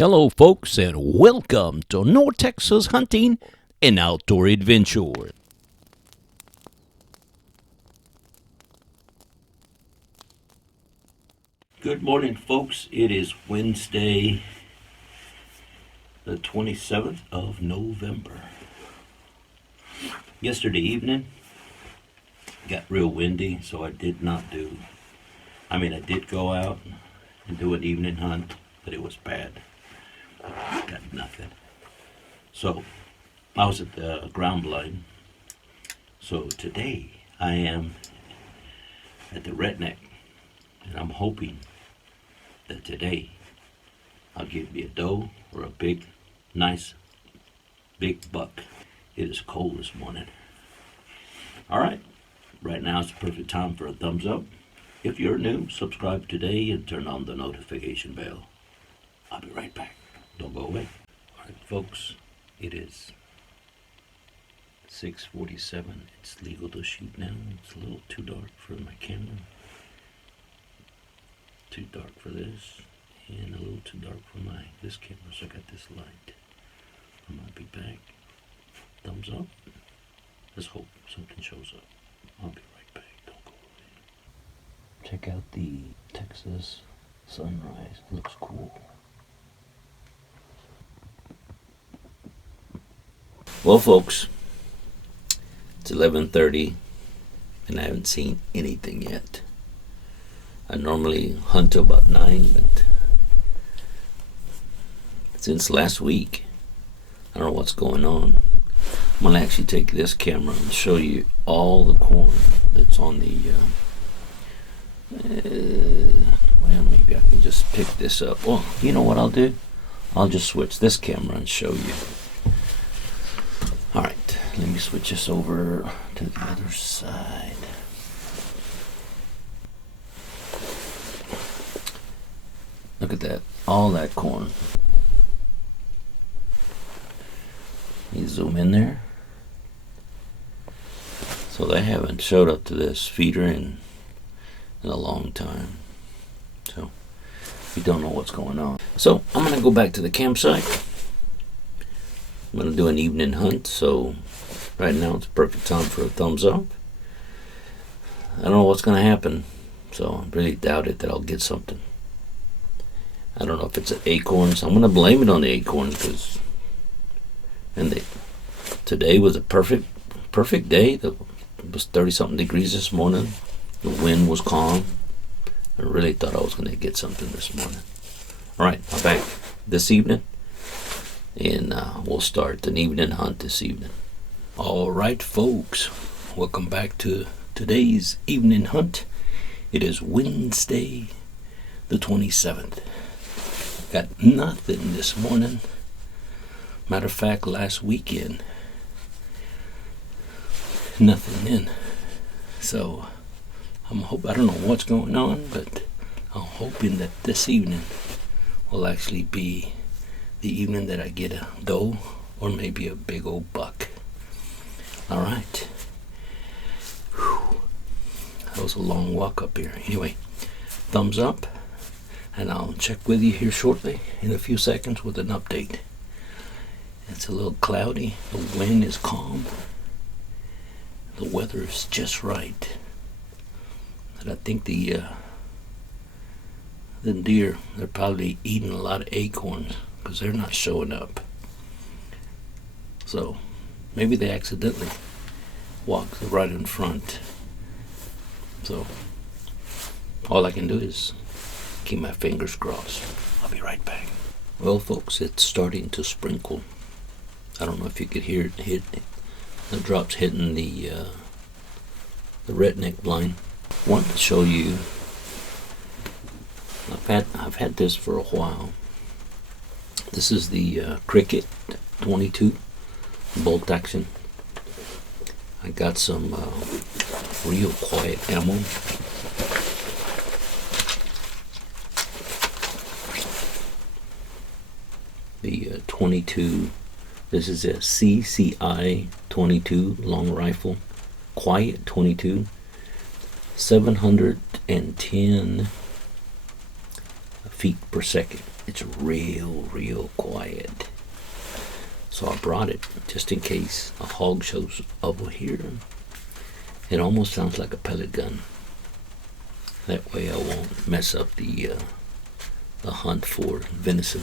Hello, folks, and welcome to North Texas Hunting and Outdoor Adventure. Good morning, folks. It is Wednesday, the 27th of November. Yesterday evening, got real windy, so I did go out and do an evening hunt, but it was bad. Got nothing. So I was at the ground blind. So today I am at the redneck, and I'm hoping that today I'll get me a doe or a nice big buck. It is cold this morning. All right, right now it's the perfect time for a thumbs up. If you're new, subscribe today and turn on the notification bell. I'll be right back. Don't go away. All right, folks, it is 6:47. It's legal to shoot now. It's a little too dark for my camera. Too dark for this, and a little too dark for this camera, so I got this light. I might be back. Thumbs up. Let's hope something shows up. I'll be right back. Don't go away. Check out the Texas sunrise. It looks cool. Well, folks, it's 11:30, and I haven't seen anything yet. I normally hunt till about 9, but since last week, I don't know what's going on. I'm going to actually take this camera and show you all the corn that's on the, well, maybe I can just pick this up. Well, you know what I'll do? I'll just switch this camera and show you. All right, let me switch this over to the other side. Look at that, all that corn. You zoom in there. So they haven't showed up to this feeder in a long time. So we don't know what's going on. So I'm gonna go back to the campsite. I'm going to do an evening hunt, so right now it's a perfect time for a thumbs up. I don't know what's going to happen, so I really doubt it that I'll get something. I don't know if it's acorns. I'm going to blame it on the acorns, because today was a perfect day. It was 30-something degrees this morning. The wind was calm. I really thought I was going to get something this morning. All right, I'm back this evening. And we'll start an evening hunt this evening. All right, folks, welcome back to today's evening hunt. It is Wednesday, the 27th. Got nothing this morning. Matter of fact, last weekend, nothing in. So I don't know what's going on, but I'm hoping that this evening will actually be the evening that I get a doe or maybe a big old buck. All right. Whew. That was a long walk up here. Anyway, thumbs up, and I'll check with you here shortly in a few seconds with an update. It's a little cloudy. The wind is calm. The weather is just right. And I think the deer, they're probably eating a lot of acorns, because they're not showing up. So maybe they accidentally walked right in front. So all I can do is keep my fingers crossed. I'll be right back. Well, folks, it's starting to sprinkle. I don't know if you could hear it hit. The drops hitting the redneck blind. I want to show you. I've had this for a while. This is the Rycote 22 bolt action. I got some real quiet ammo. The 22. This is a CCI 22 long rifle, quiet 22, 710 feet per second. it's real quiet. So I brought it just in case a hog shows up over here. It almost sounds like a pellet gun. That way I won't mess up the hunt for venison.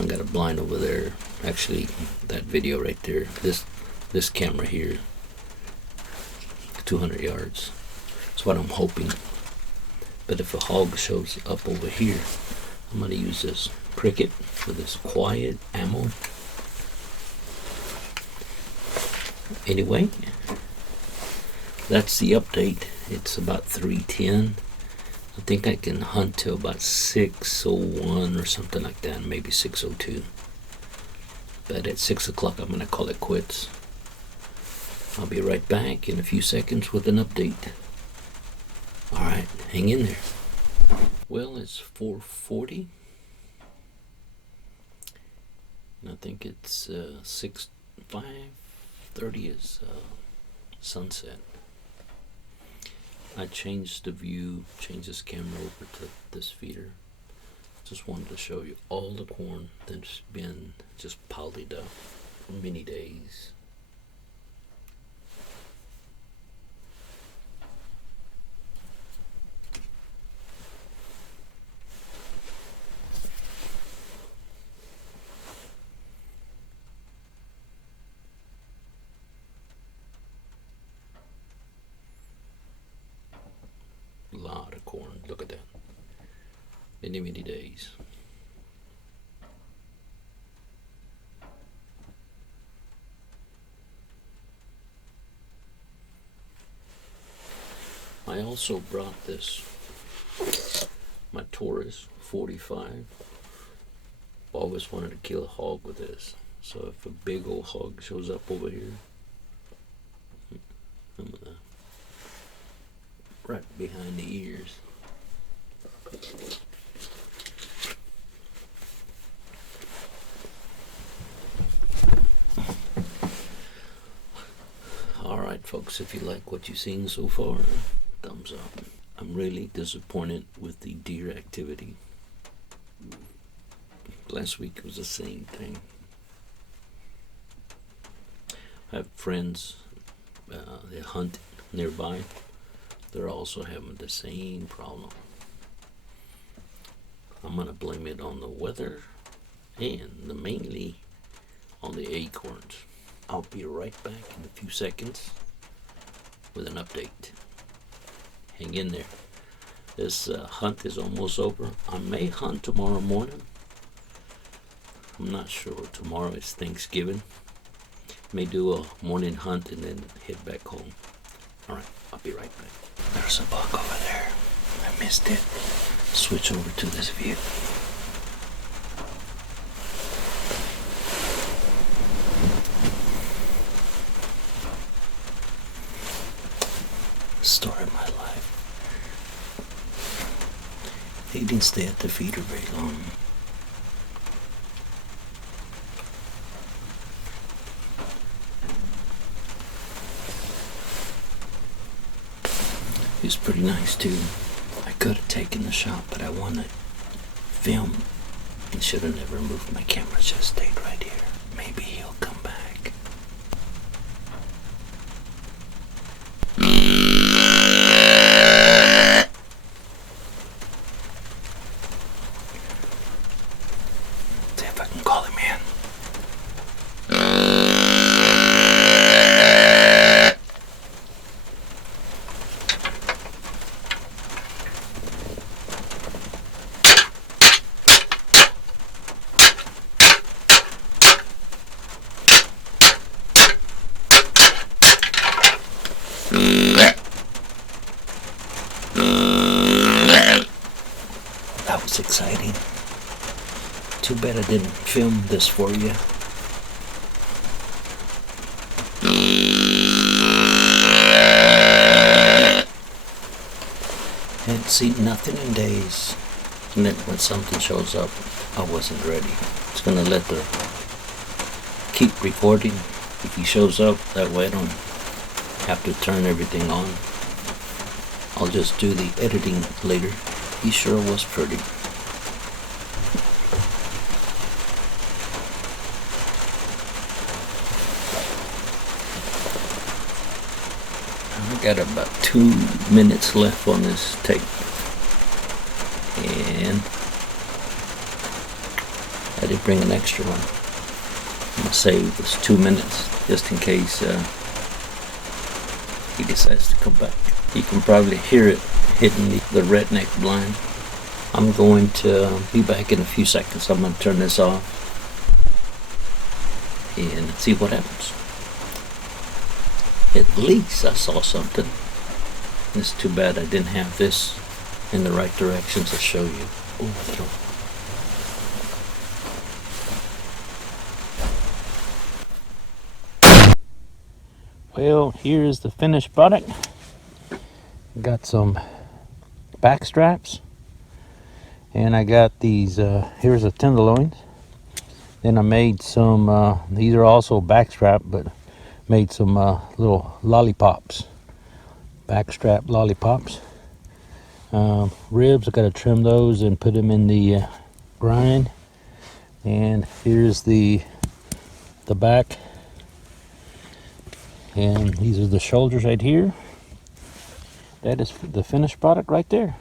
I got a blind over there. Actually, that video right there. This camera here, 200 yards. That's what I'm hoping. But if a hog shows up over here, I'm gonna use this cricket for this quiet ammo. Anyway, that's the update. It's about 3:10. I think I can hunt till about 6:01 or something like that, maybe 6:02. But at 6 o'clock, I'm gonna call it quits. I'll be right back in a few seconds with an update. All right, hang in there. Well, it's 4:40. And I think it's 5:30 is sunset. I changed the view, changed this camera over to this feeder. Just wanted to show you all the corn that's been just piled up for many days. A lot of corn, look at that. Many days. I also brought this, my Taurus 45. Always wanted to kill a hog with this. So if a big old hog shows up over here, I'm gonna right behind the ears. Alright folks, if you like what you've seen so far, thumbs up. I'm really disappointed with the deer activity. Last week was the same thing. I have friends that hunt nearby. They're also having the same problem. I'm going to blame it on the weather and mainly on the acorns. I'll be right back in a few seconds with an update. Hang in there. This hunt is almost over. I may hunt tomorrow morning. I'm not sure. Tomorrow is Thanksgiving. May do a morning hunt and then head back home. Alright, I'll be right back. There's a buck over there. I missed it. Switch over to this view. Story of my life. He didn't stay at the feeder very long. He was pretty nice too. I could have taken the shot, but I wanted to film and should have never moved my camera, just stayed right here. Maybe he'll come back. See if I can call him in. That was exciting. Too bad I didn't film this for you. Hadn't seen nothing in days. And then when something shows up, I wasn't ready. It's gonna let the keep recording if he shows up. That way I don't have to turn everything on. I'll just do the editing later. He sure was pretty. got about 2 minutes left on this tape, and I did bring an extra one. I'm gonna save this 2 minutes just in case he decides to come back. You can probably hear it hitting the redneck blind. I'm going to be back in a few seconds. I'm going to turn this off and see what happens. At least I saw something. It's too bad I didn't have this in the right direction to show you. Oh, my throat. Well, here's the finished product. Got some back straps, and I got these. Here's a tenderloin. Then I made some. These are also back strap, but made some little lollipops, backstrap lollipops. Ribs, I gotta trim those and put them in the grind. And here's the back, and these are the shoulders right here. That is the finished product right there.